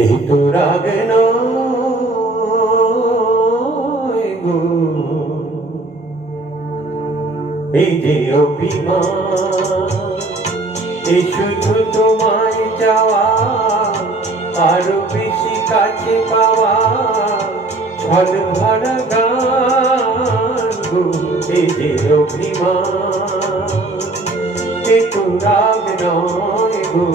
এই তো রাগ গো। এই যে অভিমান, এই শুধু তোমায় যাওয়া আরও বেশি কাছে পাওয়া ফল ভরা গো। এই যে অভিমান এ তো রাগ নয় গো।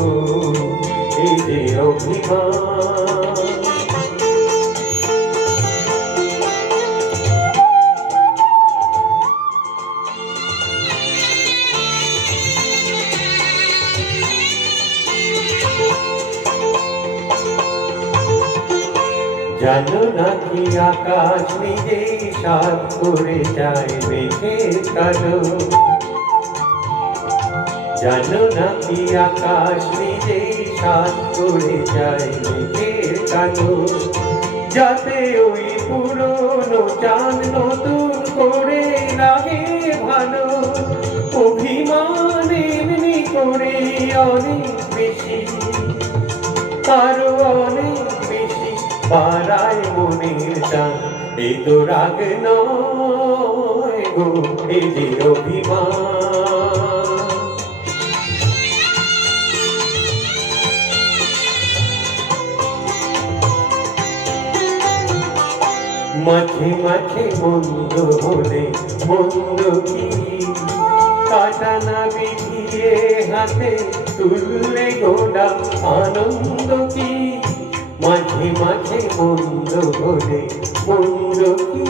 জানো নাকি আকাশ নিজেই সাত করে যায় মেঘের কালো? জানো নাকি আকাশ নিজেই সাত করে যায় যাতে ওই পুরনো চাঁদ নতুন করে লাগে ভালো অভিমান এমনি করে অনেক বেশি আরও অনেক বেশি পাড়ায় মনের টান এই তো রাগ নয় গো যে অভিমান। মাঝে মাঝে মন্দ হলে মন্দ কি? কাটা না বিধিয়ে হাতে তুললে গোটা আনন্দ কি? মাঝে মাঝে মন্দ হলে মন্দ কি?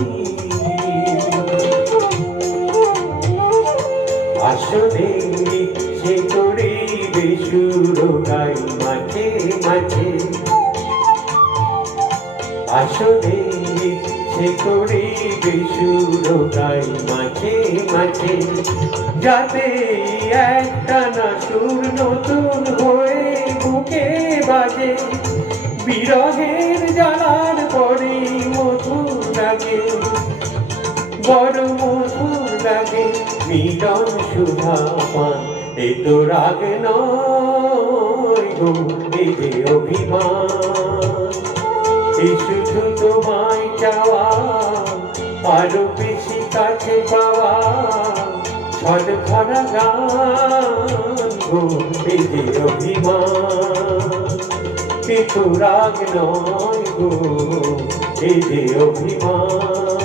আসলে সে করে বেসুর গাই মাঝে মাঝে। আসলে সে করে বেসুর গাই, মাঝে মাঝে। যাতে একটা না সুর নতুন হয়ে বুকে বাজে। বিরহের জ্বালার পরে মধুর লাগে বড় মধুর লাগে মিলন সুধা পান। এ তো রাগ নয় এই যে শুধু তোমায় চাওয়া, আরও বেশি কাছে পাওয়া। ছট ভরা গান গো এই যে অভিমান। কিছু রাগ নয় গো এই যে অভিমান।